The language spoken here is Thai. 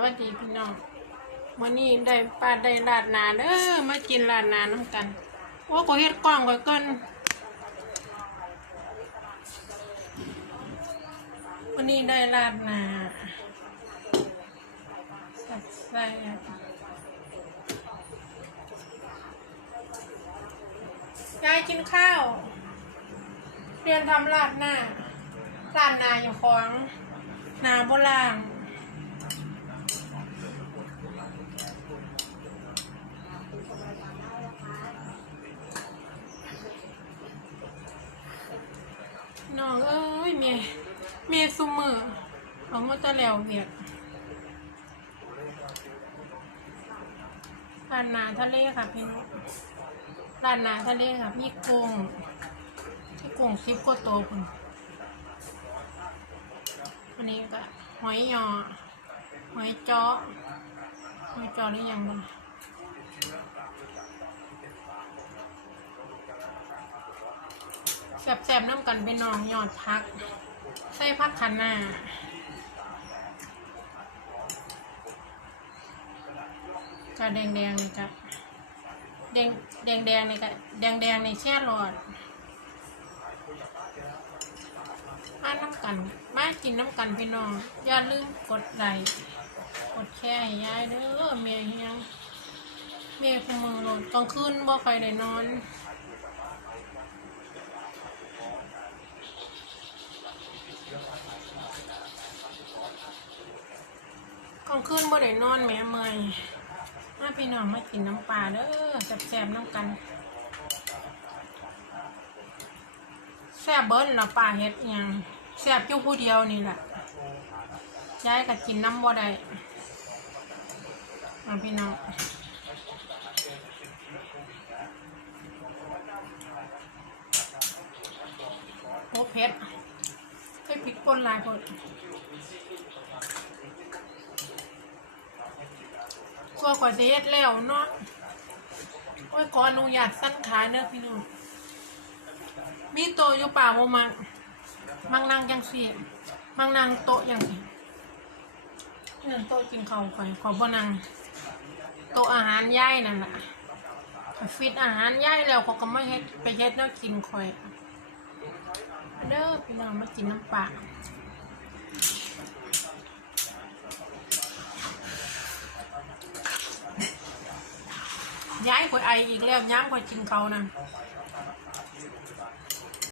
วัสดีพี่น้องวันนี้ได้ปลาได้ลาดนาเด้อมากินลาดนาน้ำกันโอ้ก็เฮ็ดกล้องไว้ก่อนวันนี้ได้ลาดนาสับใส่ยายกินข้าวเรียนทำลาดหน้าลาดนาอยู่ของนาโบราณ เอ้ยเมียเมีซุมือเอามาจะแล้วเวียกร้านนาทะเลค่ะพี่น้องร้านนาทะเลค่ะพี่กุงพี่กุงซิปก็โตคุณอันนี้ก็หอยยอหอยจ้อหอยจ้อนี่ยังบ้าง แสบๆน้ำกันไปนองยอดพัก ใส่พักคันหน้ากะแดงแดงๆนี่กะแดงแดงแดงๆนี่กะแดงแดงๆในแช่หลอดมาน้ำกันมากินน้ำกันพี่น้องอย่าลืมกดไลค์กดแชร์ให้ยายเด้อเมียเฮียงเมียคงมึงหลดกลางคืนบ่ใครได้นอน กลางคืนบ่ได้นอนแม่เมยมาพี่น้องมากินน้ำปลาเด้อแซ่บๆน้ำกันแซ่บเบิ้ลละปลาเฮ็ดอิหยังแซ่บอยู่ผู้เดียวนี่แหละยายก็กินน้ำบ่ได้เอาพี่น้องโอ้เผ็ดให้พริกป่นลายพด กลัวกว่าจะเฮ็ดแล้วเนาะโอ้ยขออนุญาตสั้นขาเด้อพี่น้องมีโตอยู่ป่าบ่มักมังนางจังซี่มังนางโต๊ะจังซี่เนื่นโตะกินข้าวข่อยขอบ่นั่งโตะอาหารย่ายนั่นล่ะฟิตอาหารย่ายแล้วเขาก็มาเฮ็ดไปเฮ็ดแล้วกินข่อยเด้อพี่น้องมากินน้ำปลา ย้ายข่ไออีกแล้วย้ำข่อยกิงเขานะ